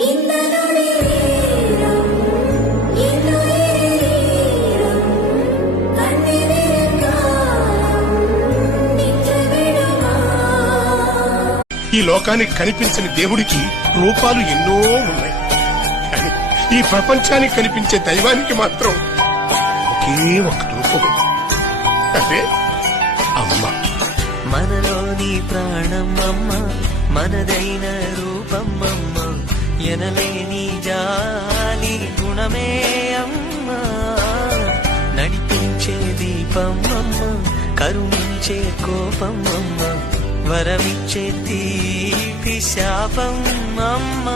ఈ లోకానికి కనిపించని దేవుడికి రూపాలు ఎన్నో ఉన్నాయి, కానీ ఈ ప్రపంచానికి కనిపించే దైవానికి మాత్రం ఒకే ఒక రూపం, అదే అమ్మ. మనలోని ప్రాణం అమ్మ, మనదైన రూపం అమ్మ, ఎనలేని జాలి గుణమే అమ్మ, నడిపించే దీపం అమ్మ, కరుణించే కోపం అమ్మ, వరమిచ్చే తీపి శాపం అమ్మ.